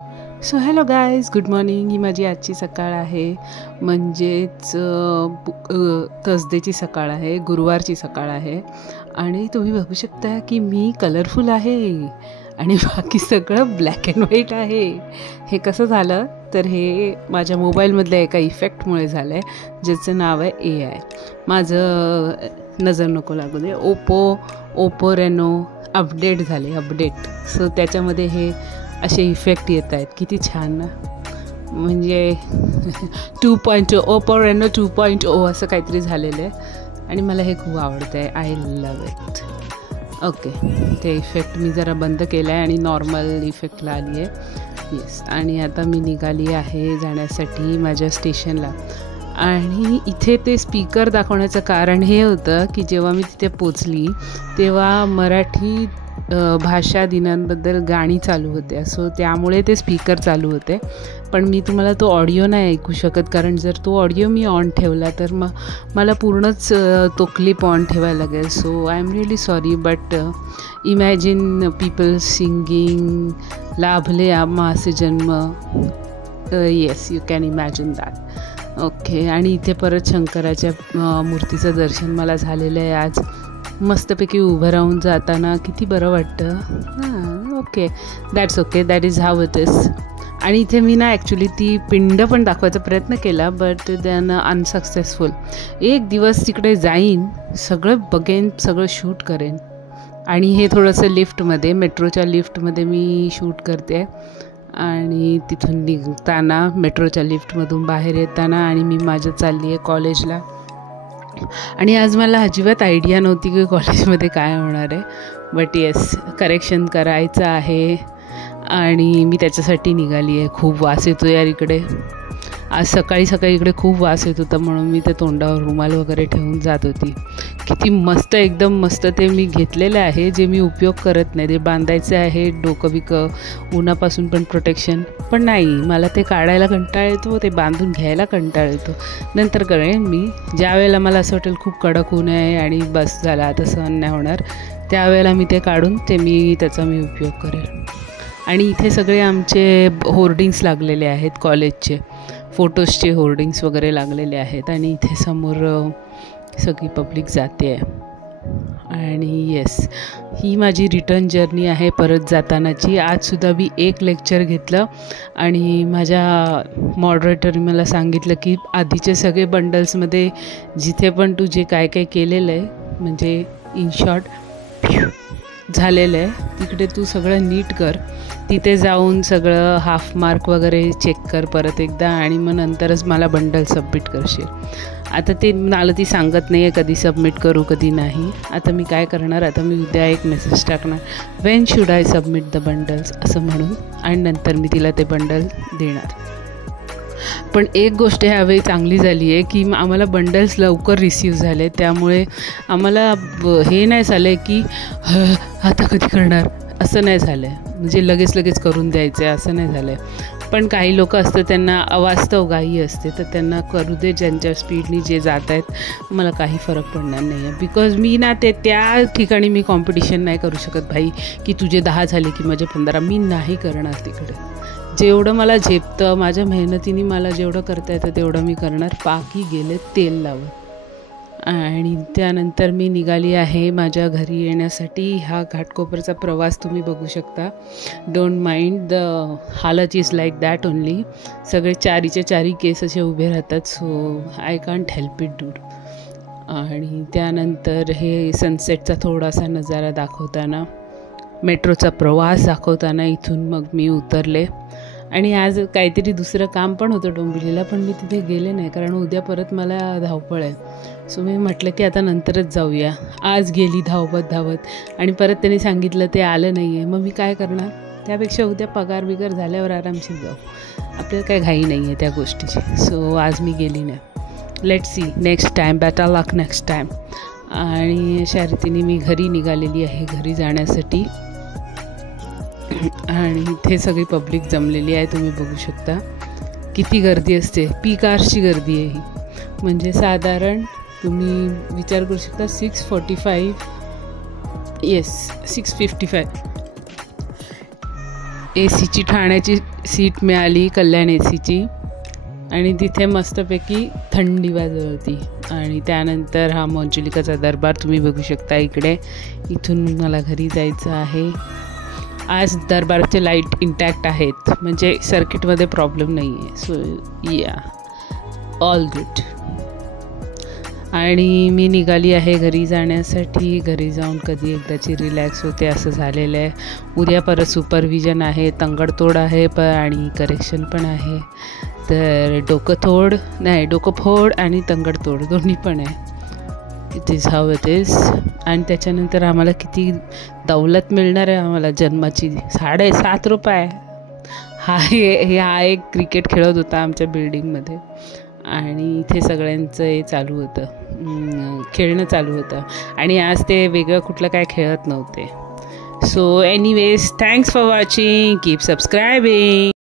So hello guys, good morning. ही माझी आजची सकाळ आहे, म्हणजेच थर्सडेची सकाळ आहे, गुरुवारची सकाळ आहे. आणि तुम्ही बघू शकता की मी कलरफुल आहे आणि बाकी सगळं ब्लॅक अँड व्हाईट आहे. हे कसं झालं तर हे माझ्या मोबाईलमधल्या एका इफेक्टमुळे झालं आहे, ज्याचं नाव आहे AI. माझं नजर नको लागू दे. ओपो रेनो अपडेट झाले. सो त्याच्यामध्ये हे असे इफेक्ट येत आहेत. किती छान ना, म्हणजे 2.0 ओपो रेनो 2.0 असं काहीतरी झालेलं आहे आणि मला हे खूप आवडतं आहे. I love it. ओके, ते इफेक्ट मी जरा बंद केलं आहे आणि नॉर्मल इफेक्टला आली आहे. येस, आणि आता मी निघाली आहे जाण्यासाठी माझ्या स्टेशनला. आणि इथे ते स्पीकर दाखवण्याचं कारण हे होतं की जेव्हा मी तिथे पोचली तेव्हा मराठी भाषा दिनांबद्दल गाणी चालू होते. सो त्यामुळे ते स्पीकर चालू होते, पण मी तुम्हाला तो ऑडिओ नाही ऐकू शकत, कारण जर तो ऑडिओ मी ऑन ठेवला तर मग मला पूर्णच तो क्लिप ऑन ठेवायला लागेल. So I am really sorry, but imagine people singing लाभले आम्हास जन्म. Yes, you can imagine that. Okay, आणि इथे परत शंकराच्या मूर्तीचं दर्शन मला झालेलं आहे आज. मस्तपैकी उभं राहून जाताना किती बरं वाटतं. Okay, that is how it is. आणि इथे मी ना ॲक्च्युली ती पिंड पण दाखवायचा प्रयत्न केला, बट दॅन अनसक्सेसफुल. एक दिवस तिकडे जाईन, सगळं बघेन, सगळं शूट करेन. आणि हे थोडंसं लिफ्टमध्ये, मेट्रोच्या लिफ्टमध्ये मी शूट करते. आणि तिथून निघताना मेट्रोच्या लिफ्टमधून बाहेर येताना आणि मी माझं चालली आहे कॉलेजला. आणि आज मला अजिबात आयडिया नव्हती की कॉलेजमध्ये काय होणार आहे, बट येस, करेक्शन करायचं आहे आणि मी त्याच्यासाठी निघाली आहे. खूप वास येतो यार इकडे. आज सकाळी इकडे खूप वास येत होता, म्हणून मी ते तोंडावर रुमाल वगैरे ठेवून जात होती. किती मस्त, एकदम मस्त ते मी घेतलेलं आहे, जे मी उपयोग करत नाही. ते बांधायचं आहे डोकं उन्हापासून पण प्रोटेक्शन, पण नाही, मला ते काढायला कंटाळा येतो, ते बांधून घ्यायला कंटाळा येतो. नंतर करेन मी, ज्या वेळेला मला असं वाटेल खूप कडक ऊन आहे आणि बस झाला आता सहन नाही होणार, त्यावेळेला मी ते काढून त्याचा मी उपयोग करेन. आणि इथे सगळे आमचे होर्डिंग्स लागलेले आहेत, कॉलेजचे फोटोजचे होर्डिंग्स वगैरे लागलेले आहेत. आणि इथे समोर सगळी पब्लिक जाते आहे. आणि येस, ही माझी रिटर्न जर्नी आहे परत जातानाची. आजसुद्धा मी एक लेक्चर घेतलं आणि माझ्या मॉडरेटरने मला सांगितलं की आधीचे सगळे बंडल्समध्ये जिथे पण तू जे काय केलेलं आहे, म्हणजे इन शॉर्ट झालेलं आहे, तिकडे तू सगळं नीट कर. तिथे जाऊन सगळं हाफ मार्क वगैरे चेक कर परत एकदा, आणि मग नंतरच मला बंडल सबमिट करशील. आता ते मला ती सांगत नाही आहे कधी सबमिट करू कधी नाही. आता मी काय करणार, आता मी उद्या एक मेसेज टाकणार, Wien should I submit the bundles असं म्हणून, आणि नंतर मी तिला ते बंडल देणार. पण एक गोष्ट ह्यावेळी चांगली झाली आहे की आम्हाला बंडल्स लवकर रिसीव झाले, त्यामुळे आम्हाला हे नाही झालं आहे की आता कधी करणार, असं नाही झालं आहे. म्हणजे लगेच करून द्यायचं आहे असं नाही झालं आहे. पण काही लोक असतं त्यांना अवास्तव घाई असते, तर त्यांना करू दे, ज्यांच्या स्पीडनी जे जात आहेत. मला काही फरक पडणार नाही आहे, बिकॉज मी ना त्या ठिकाणी मी कॉम्पिटिशन नाही करू शकत भाई, की तुझे 10 झाले की माझे 15. मी नाही करणार तिकडे. जेवढं मला झेपतं, माझ्या मेहनतीने मला जेवढं करता येतं तेवढं मी करणार, बाकी गेले तेल लावत. आणि त्यानंतर मी निघाली आहे माझ्या घरी येण्यासाठी. हा घाटकोपरचा प्रवास तुम्ही बघू शकता. डोंट माइंड, द हालत इज लाईक दॅट ओनली. सगळे चारी केस असे उभे राहतात, so I can't help it dude. आणि त्यानंतर हे सनसेटचा थोडासा नजारा दाखवताना, मेट्रोचा प्रवास दाखवताना इथून मग मी उतरले. आणि आज काहीतरी दुसरं काम पण होतं डोंबिवलीला, पण मी तिथे गेले नाही, कारण उद्या परत मला धावपळ आहे. सो मी म्हटलं की आता नंतरच जाऊया. आज गेली धावत आणि परत त्यांनी सांगितलं ते आलं नाही आहे. मग मी काय करणार, त्यापेक्षा उद्या पगार झाल्यावर आरामशीर जाऊ. आपल्याला काही घाई नाही आहे त्या गोष्टीची. सो आज मी गेली नाही. Let's see next time, better luck next time. आणि अशा रीतीने मी घरी निघालेली आहे, घरी जाण्यासाठी. आणि इथे सगळी पब्लिक जमलेली आहे, तुम्ही बघू शकता किती गर्दी असते. पीक आवर्सची गर्दी आहे ही, म्हणजे साधारण तुम्ही विचार करू शकता 6:45, येस 6:55 ए सीची ठाण्याची सीट मिळाली, कल्याण ए सीची, आणि तिथे मस्तपैकी थंडी वाजत होती. आणि त्यानंतर हा मंजुलिकाचा दरबार तुम्ही बघू शकता इकडे. इथून मला घरी जायचं आहे. आज दरबारचे लाईट इंटॅक्ट आहेत, म्हणजे सर्किटमध्ये प्रॉब्लेम नाही आहे. सो या, ऑल गुड. आणि मी निघाली आहे घरी जाण्यासाठी. घरी जाऊन कधी एकदाची रिलॅक्स होते असं झालेलं आहे. उद्या परत सुपरविजन आहे, तंगडतोड आहे आणि करेक्शन पण आहे. तर डोकं फोड आणि तंगडतोड दोन्ही पण आहे. It is how it is. आणि त्याच्यानंतर आम्हाला किती दौलत मिळणार आहे आम्हाला जन्माची, 7.5 रुपये. हा एक क्रिकेट खेळत होता आमच्या बिल्डिंगमध्ये, आणि इथे सगळ्यांचं हे चालू होतं, खेळणं चालू होतं. आणि आज ते वेगळं कुठलं काय खेळत नव्हते. So anyways, thanks for watching, keep सबस्क्रायबिंग.